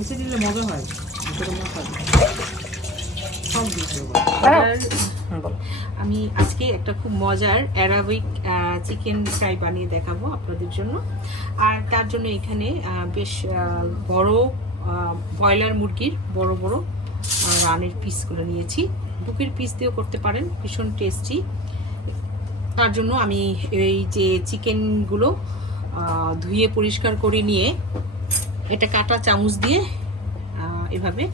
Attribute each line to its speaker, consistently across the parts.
Speaker 1: এসে দিলে মজা হয়।
Speaker 2: হ্যাঁ।
Speaker 1: আমি আজকে একটা খুব মজার অ্যারাবিক চিকেন ফ্রাই বানিয়ে দেখাবো আপনাদের জন্য। আর তার জন্য এখানে বেশ বড় ব্রয়লার মুরগির বড় বড় রানের পিসগুলো নিয়েছি। বুকের পিস দিয়েও করতে পারেন ভীষণ টেস্টি। তার জন্য আমি এই যে চিকেনগুলো ধুয়ে পরিষ্কার করে নিয়ে এটা কাটা চামচ দিয়ে এভাবে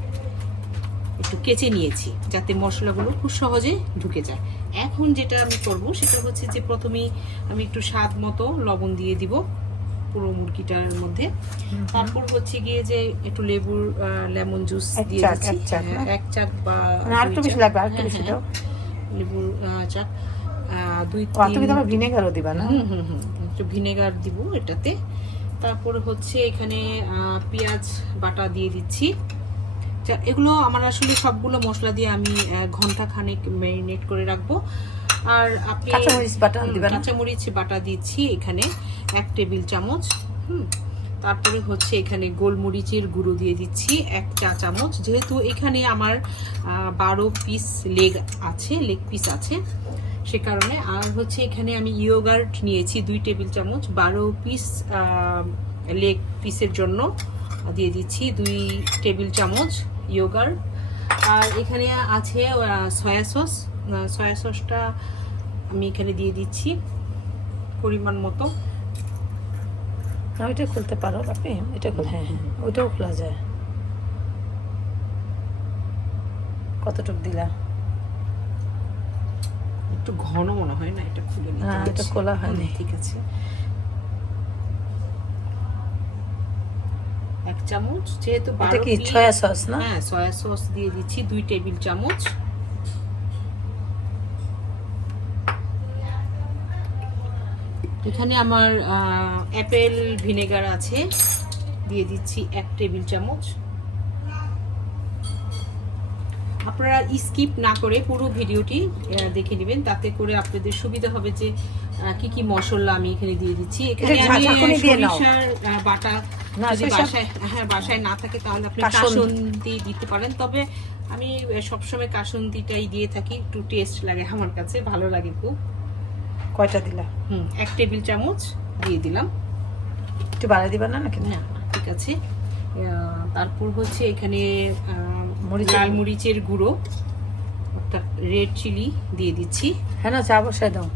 Speaker 1: একটু কেচে নিয়েছি যাতে মশলাগুলো খুব সহজে ঢুকে যায়। এখন যেটা আমি করব সেটা হচ্ছে যে প্রথমেই আমি একটু স্বাদ মতো লবণ দিয়ে দিব পুরো মুরগিটার মধ্যে। তারপর হচ্ছে গিয়ে যে একটু লেবুর লেমন জুস দিয়ে দিচ্ছি।
Speaker 2: এক চাক
Speaker 1: হ্যাঁ, বা
Speaker 2: আর একটু বেশি লাগবে আর একটু
Speaker 1: হ্যাঁ,
Speaker 2: বেশি
Speaker 1: হ্যাঁ,
Speaker 2: দাও।
Speaker 1: লেবুর চাক দুই
Speaker 2: তুমি তো ভিনেগারও দিবা না?
Speaker 1: হুম হুম হুম একটু ভিনেগার দিব এটাতে। তারপর হচ্ছে এখানে পেঁয়াজ বাটা দিয়ে দিচ্ছি। এগুলো আমার আসলে সবগুলো মশলা দিয়ে আমি ঘণ্টা খানেক ম্যারিনেট করে রাখব। আর আপনি
Speaker 2: কাঁচামরিচ বাটা
Speaker 1: হুম, কাঁচামরিচ বাটা দিচ্ছি এখানে এক টেবিল চামচ হুম। তারপরে হচ্ছে এখানে গোলমরিচের গুঁড়ো দিয়ে দিচ্ছি এক চা চামচ। যেহেতু এখানে আমার বারো পিস লেগ আছে লেগ পিস আছে। সে কারণে। আর হচ্ছে এখানে আমি ইয়োগার্ট নিয়েছি দুই টেবিল চামচ। বারো পিস লেগ পিসের জন্য দিয়ে দিচ্ছি দুই টেবিল চামচ ইয়োগার্ট আর এখানে আছে সয়া সস সয়া সসটা আমি এখানে দিয়ে দিচ্ছি পরিমাণ মতো।
Speaker 2: ওইটা খুলতে পারো আপনি। এটা খুল হ্যাঁ হ্যাঁ। ওইটাও খোলা যায়। কতটুক দিলা?
Speaker 1: একটু ঘন মনে হয় না? এটা খুলে নিতে
Speaker 2: হ্যাঁ, এটা খোলা হয়নি।
Speaker 1: ঠিক আছে। এক চামচ যেহেতু
Speaker 2: এটা কি সয়া সস না?
Speaker 1: হ্যাঁ সয়া সস দিয়ে দিচ্ছি দুই টেবিল চামচ। এখানে আমার অ্যাপেল ভিনেগার আছে। দিয়ে দিচ্ছি এক টেবিল চামচ। আপনারা স্কিপ না করে পুরো ভিডিওটি দেখে নেবেন। তাতে করে আপনাদের সুবিধা হবে যে কি কি মশলা আমি এখানে দিয়ে দিচ্ছি। এখানে আমি। সরিষার বাটা যদি বাসায় হ্যাঁ বাসায় না থাকে তাহলে আপনি
Speaker 2: কাসুন-
Speaker 1: কাসুন্দি দিতে পারেন। তবে আমি সবসময় কাসুন্দিটাই দিয়ে থাকি। একটু টেস্ট লাগে আমার কাছে ভালো লাগে খুব।
Speaker 2: কয়টা দিলাম
Speaker 1: হুম এক টেবিল চামচ দিয়ে দিলাম।
Speaker 2: একটু বাড়াই দিবা না নাকি?
Speaker 1: না ঠিক আছে। তারপর হচ্ছে এখানে লাল। মরিচের গুঁড়ো রেড চিলি দিয়ে দিচ্ছি।
Speaker 2: হ্যাঁ না চা বসাই দাও।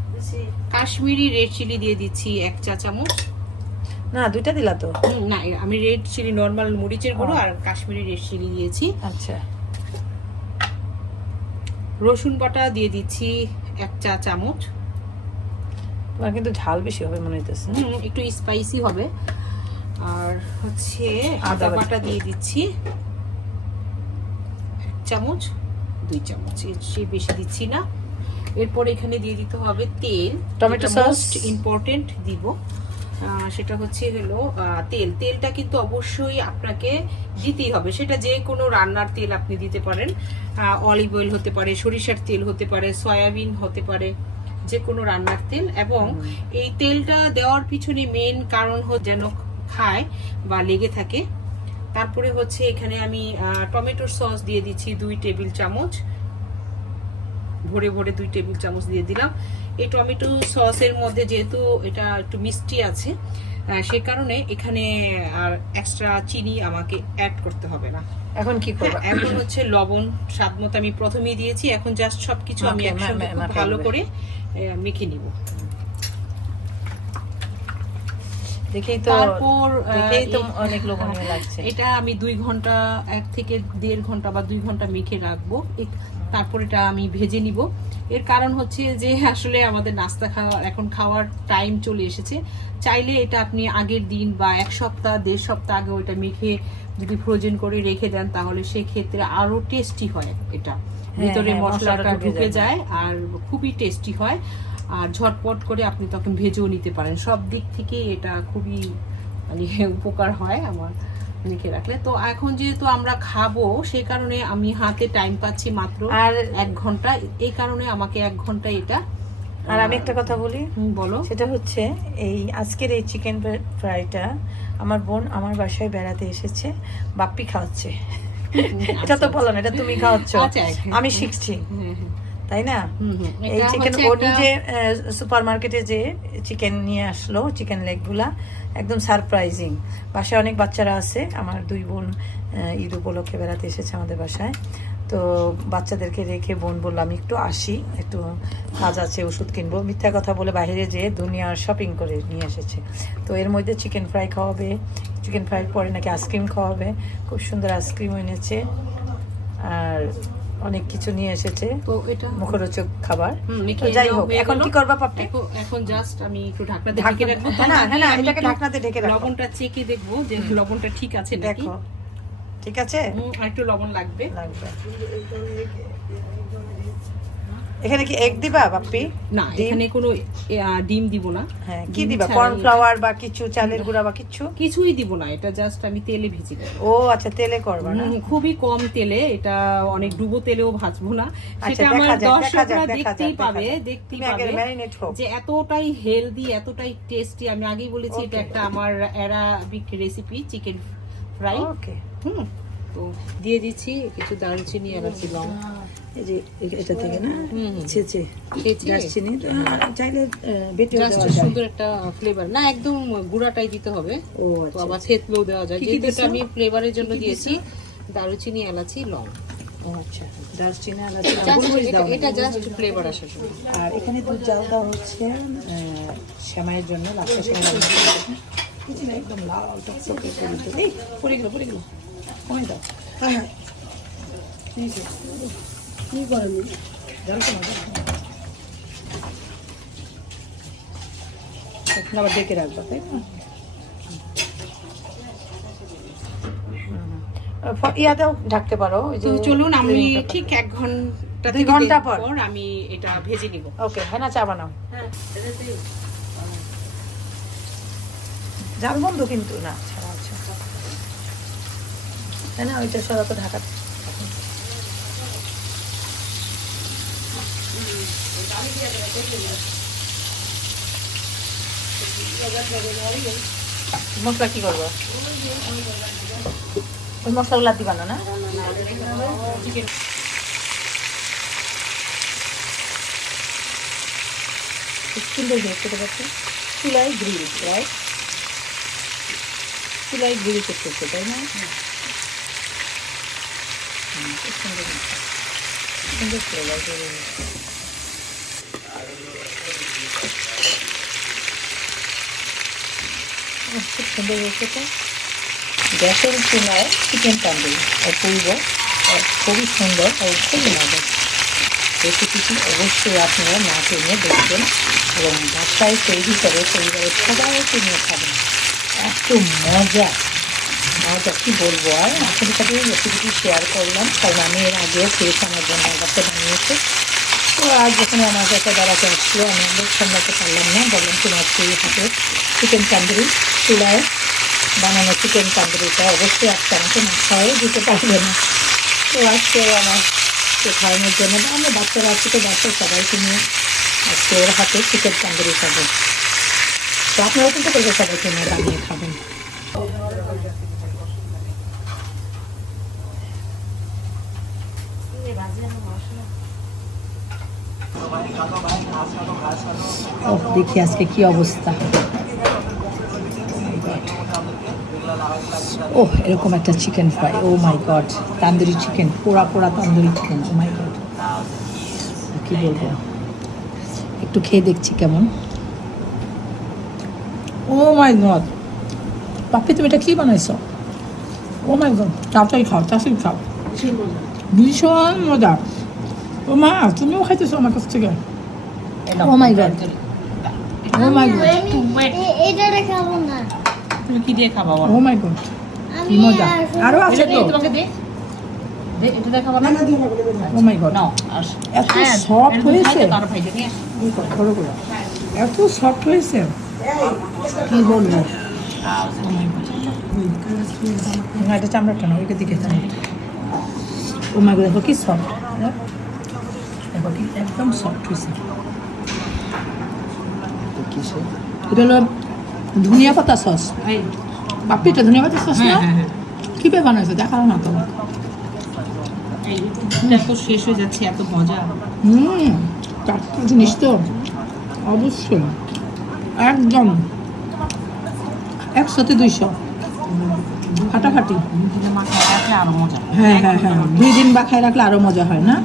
Speaker 1: কাশ্মীরি রেড চিলি দিয়ে দিচ্ছি এক চা চামচ।
Speaker 2: না দুইটা দিলা তো।
Speaker 1: না আমি রেড চিলি নর্মাল মরিচের গুঁড়ো আর কাশ্মীরি রেড চিলি দিয়েছি।
Speaker 2: আচ্ছা।
Speaker 1: রসুন বাটা দিয়ে দিচ্ছি এক চা চামচ।
Speaker 2: তোমার কিন্তু ঝাল বেশি হবে মনে হইতেছে।
Speaker 1: হুম, একটু স্পাইসি হবে। আর হচ্ছে
Speaker 2: আদা বাটা।
Speaker 1: দিয়ে দিচ্ছি। চামচ দুই চামচ। চেয়ে বেশি দিচ্ছি না। এরপর এখানে দিয়ে দিতে হবে তেল।
Speaker 2: Tomato sauce?
Speaker 1: ইম্পর্টেন্ট দিব। সেটা হচ্ছে হলো তেল। তেলটা কিন্তু অবশ্যই আপনাকে দিতেই হবে। সেটা যে কোনো রান্নার তেল আপনি দিতে পারেন। অলিভ অয়েল হতে পারে সরিষার তেল হতে পারে সয়াবিন হতে পারে যে কোনো রান্নার তেল। এবং এই তেলটা দেওয়ার পিছনে মেন কারণ যেন খায় বা লেগে থাকে। তারপরে হচ্ছে এখানে আমি টমেটোর সস দিয়ে দিচ্ছি দুই টেবিল চামচ। ভরে ভরে দুই টেবিল চামচ দিয়ে দিলাম। এই টমেটো সসের মধ্যে যেহেতু এটা একটু মিষ্টি আছে সে কারণে এখানে আর এক্সট্রা চিনি আমাকে অ্যাড করতে হবে না।
Speaker 2: এখন কি করবা?
Speaker 1: এখন হচ্ছে লবণ স্বাদ মতো আমি প্রথমেই দিয়েছি। এখন জাস্ট সবকিছু আমি একসঙ্গে
Speaker 2: মাখাই
Speaker 1: ভালো করে মেখে নিব।
Speaker 2: দেখেই তো
Speaker 1: তারপর
Speaker 2: দেখেই তো অনেক লোভনীয় লাগছে।
Speaker 1: এটা আমি দুই ঘণ্টা এক থেকে দেড় ঘণ্টা বা দুই ঘণ্টা মেখে রাখব। তারপর এটা আমি ভেজে নিব। এর কারণ হচ্ছে যে আসলে আমাদের নাস্তা খাওয়ার এখন খাওয়ার টাইম চলে এসেছে। চাইলে এটা আপনি আগের দিন বা এক সপ্তাহ দেড় সপ্তাহ আগে ওইটা মেখে যদি ফ্রোজেন করে রেখে দেন তাহলে সেক্ষেত্রে আরও টেস্টি হয় এটা। ভিতরে
Speaker 2: হ্যাঁ,
Speaker 1: মশলাটা
Speaker 2: ঢুকে। যায়।
Speaker 1: আর খুবই টেস্টি হয়। আর ঝটপট করে আপনি তখন ভেজেও নিতে পারেন। সব দিক থেকে এটা খুবই মানে উপকার হয় আমার লিখে রাখলে। তো এখন যেহেতু আমরা খাব সেই কারণে আমি হাতে টাইম পাচ্ছি মাত্র
Speaker 2: আর
Speaker 1: এক ঘণ্টা। এই কারণে আমাকে এক ঘণ্টা এটা
Speaker 2: আর আমি একটা কথা বলি।
Speaker 1: বলো।
Speaker 2: সেটা হচ্ছে এই আজকের এই চিকেন ফ্রাইটা আমার বোন আমার বাসায় বেড়াতে এসেছে বাপ্পি খাওয়াচ্ছে। এটা তো বলো না এটা তুমি খাওয়াচ্ছ।
Speaker 1: আচ্ছা,
Speaker 2: আমি। শিখছি।
Speaker 1: হ্যাঁ, হ্যাঁ।
Speaker 2: তাই না। এই চিকেন ও নিজে সুপার মার্কেটে যে চিকেন নিয়ে আসলো চিকেন লেগগুলা একদম সারপ্রাইজিং বাসায় অনেক বাচ্চারা আছে। আমার দুই বোন ঈদ উপলক্ষে বেড়াতে এসেছে আমাদের বাসায়। তো বাচ্চাদেরকে রেখে বোন বললাম আমি একটু আসি একটু কাজ আছে ওষুধ কিনবো। মিথ্যা কথা বলে বাইরে যেয়ে দুনিয়ার শপিং করে নিয়ে এসেছে। তো এর মধ্যে চিকেন ফ্রাই খাওয়াবে চিকেন ফ্রাই পরে নাকি আইসক্রিম খাওয়াবে। খুব সুন্দর আইসক্রিম এনেছে। আর অনেক কিছু নিয়ে এসেছে।
Speaker 1: তো এটা
Speaker 2: মুখরোচক খাবার। যাই হোক এখন কি করবা পাপ্পি?
Speaker 1: এখন- জাস্ট আমি একটু ঢাকনাতে
Speaker 2: ঢাকনা-
Speaker 1: ঢেকে রাখব।
Speaker 2: হ্যাঁ হ্যাঁ
Speaker 1: আমি
Speaker 2: এটাকে ঢাকনাতে ঢেকে রাখব
Speaker 1: লবণটা চেকে দেখব যে লবণটা ঠিক আছে নাকি।
Speaker 2: দেখো। ঠিক আছে?
Speaker 1: আর একটু লবণ লাগবে।
Speaker 2: লাগবে। এখানে কি এগ দিবা বাপ্পি?
Speaker 1: না এখানে কোনো ডিম দিব না।
Speaker 2: হ্যাঁ কি দিবা? কর্নফ্লাওয়ার বা কিছু চালের গুঁড়া বা কিছু?
Speaker 1: কিছুই দিব না এটা জাস্ট আমি তেলে ভেজে দেবো
Speaker 2: ও আচ্ছা তেলে করবা না?
Speaker 1: খুবই কম তেলে এটা অনেক ডুবো তেলেও ভাজবো না।
Speaker 2: আচ্ছা,
Speaker 1: সেটা আমার দর্শকরা দেখতেই পাবে দেখতেই পাবে যে এতটাই হেলদি এতটাই টেস্টি আমি আগেই বলেছি এটা একটা আমার এরা Arabic recipe chicken fry
Speaker 2: okay
Speaker 1: hmm তো দিয়ে দিচ্ছি কিছু দারুচিনি এলাচি লং।
Speaker 2: এই যে এটা থেকে না। ছেঁচে? দারচিনি চাইলে বেটে
Speaker 1: সুন্দর একটা ফ্লেভার না একদম গুঁড়াটাই দিতে হবে।
Speaker 2: ও
Speaker 1: তো
Speaker 2: আচ্ছা
Speaker 1: আবার থেতলেও দেওয়া যায়? আমি ফ্লেভারের জন্য দিয়েছি দারুচিনি এলাচি লং।
Speaker 2: ও আচ্ছা। দারচিনি এলাচি
Speaker 1: এটা- জাস্ট ফ্লেভার আসার জন্য।
Speaker 2: আর এখানে দুধ জাল দেওয়া হচ্ছে সেমাইয়ের জন্য একদম লাল টকটকে পড়ে গেল পড়ে গেল। কমে দাও। হ্যাঁ হ্যাঁ। ঠিক আছে কি করেন। তো তো আবার ডেকে রাখব তাই না হুম। ইয়াতেও ঢাকতে পারো ওই
Speaker 1: তো
Speaker 2: যে
Speaker 1: চলুন আমি ঠিক এক ঘণ্টা
Speaker 2: দুই
Speaker 1: থেকে ঘণ্টা
Speaker 2: পর?
Speaker 1: আমি এটা ভেজে নিব।
Speaker 2: ওকে হ্যাঁ না চা বানাও।
Speaker 1: হ্যাঁ
Speaker 2: জাল বন্ধ কিন্তু না ছাড়া আছে হ্যাঁ না ওইটা সরা তো ঢাকা। মশলা কি করব? ওই মশলাগুলো দিবা না না? সুন্দর দেখতে পাচ্ছি চুলাই গ্রিল রাইট চুলাই গ্রিল করতেছে তাই না? খুব সুন্দর সুন্দর। উহ, খুব সুন্দর হয়েছে গ্যাসের চুলায় চিকেন তান্দুরি অপূর্ব খুবই সুন্দর আর খুবই মজা রেসিপিটি অবশ্যই আপনারা না কিনে দেখবেন এবং বাসায় তৈরি করে পরিবারের সবাইকে নিয়ে খাবেন। এত মজা মজা, কি বলব আর? আপনাদের সাথে রেসিপিটি শেয়ার করলাম। কারণ আমি এর আগেও খেয়েছি আমার বোন আমার কাছে বানিয়েছে। তো আজ যখন আমার কাছে বেড়াতে আসলো, আমি সামলাতে পারলাম না। বললাম, তোমার সেই হাতে চিকেন তান্দুরি চুলায় বানানো চিকেন তান্দুরিটা অবশ্যই আজকে আমাকে না খাওয়াই দিতে পারবে না। তো আজকে আমার খাওয়ানোর জন্য আমরা বাচ্চারা আছি তো, বাচ্চা সবাইকে নিয়ে আজকে ওর হাতে চিকেন তান্দুরি খাব। তো আপনারাও কিন্তু করবে সবাইকে নিয়ে বানিয়ে খাবেন। ও দেখি আজকে কি অবস্থা। ও এরকম একটা chicken fry oh my god tandoori chicken পোড়া পোড়া tandoori chicken oh my god কি বলব? একটু খেয়ে দেখছি কেমন। ও মাই গড পাপি তুমি এটা কি বানাইছো? ও মাই গড তাড়াতাড়ি খাও তাড়াতাড়ি খাও। ভীষণ মজা। ও মা তুমিও খাইতেছো আমার কাছ থেকে ও my god O my god
Speaker 3: এটা দেখাবো না
Speaker 1: তুমি কি দিয়ে খাবা
Speaker 2: ও মাই গড মজা
Speaker 3: আর-
Speaker 2: আছে তো
Speaker 1: তোমাকে দে দে এটা দেখাবো না
Speaker 2: ও মাই গড
Speaker 1: নাও
Speaker 2: এত soft
Speaker 1: এরকম
Speaker 2: হয়েছে। এত সফট হয়েছে কি বলব না এটা চামড়াটা না ওইকে দিকে ও মাই দেখো কি সফট একদম সফট হয়েছে। এটা হলো ধনিয়া পাতা সস
Speaker 1: এই।
Speaker 2: বাপ্পি এটা ধনিয়া পাতা সস না?
Speaker 1: হ্যাঁ হ্যাঁ হ্যাঁ।
Speaker 2: কীভাবে বানাইছে দেখাও না তো
Speaker 1: এই এটা তো শেষ হয়ে যাচ্ছে এত মজা।
Speaker 2: হুম টাটকা জিনিস তো? অবশ্যই। একদম। একশোতে দুইশো। ফাটাফাটি।
Speaker 1: আরও
Speaker 2: হ্যাঁ হ্যাঁ হ্যাঁ। দুই দিন বাখায় রাখলে আরও মজা হয় না?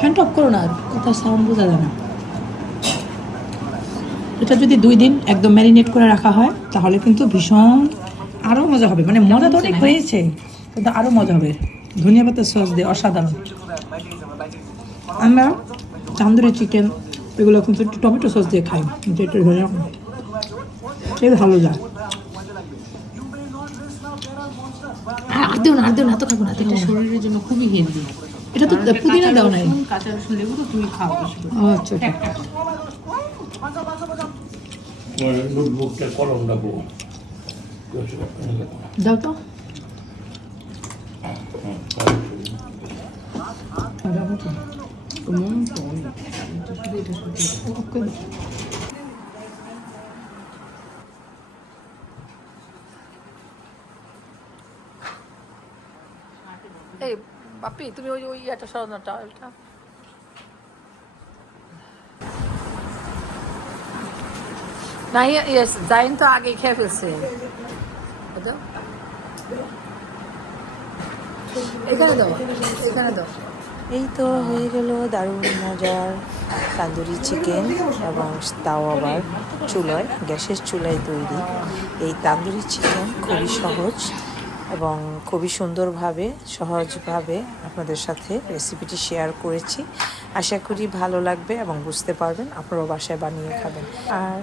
Speaker 2: ফ্যানটা অফ করো না কোথাও সাউন্ড বোঝা যায় না। এটা যদি দুই দিন একদম ম্যারিনেট করে রাখা হয় তাহলে কিন্তু ভীষণ আরও মজা হবে। মানে মজা তো অনেক হয়েছে কিন্তু আরও মজা হবে। ধনিয়া পাতার সস দিয়ে অসাধারণ। আমরা তান্দুরি চিকেন এগুলো কিন্তু একটু টমেটো সস দিয়ে খাই কিন্তু একটু ধনিয়া এটা ভালো যায় আর দেও না আর দেও না এত খাব না এত
Speaker 1: এটা
Speaker 2: খাব না।
Speaker 1: শরীরের জন্য খুবই হেলদি
Speaker 2: এটা তো পুদিনা দাও নাই
Speaker 1: কাঁচা রসুন লেবু তো তুমি খাও
Speaker 2: আচ্ছা আচ্ছা। তো দাও তো। বাপি তুমি ওই ওই একটা সরাও না, টাওয়েলটা। না ইয়েস জাইন তো আগেই খেয়ে ফেলছে। এখানে দাও এখানে দাও।
Speaker 4: এই তো হয়ে গেল দারুণ মজার তান্দুরি চিকেন এবং তাও আবার চুলায়, গ্যাসের চুলায় তৈরি। এই তান্দুরি চিকেন খুবই সহজ। এবং খুবই সুন্দরভাবে, সহজভাবে আপনাদের সাথে রেসিপিটি শেয়ার করেছি। আশা করি ভালো লাগবে এবং বুঝতে পারবেন আপনারাও বাসায় বানিয়ে খাবেন। আর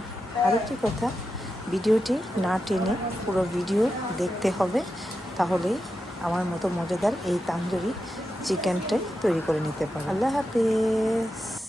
Speaker 4: আরেকটি কথা, ভিডিওটি না টেনে পুরো ভিডিও দেখতে হবে তাহলেই আমার মতো মজাদার এই তান্দুরি চিকেনটাই তৈরি করে নিতে পারেন আল্লাহ হাফেজ।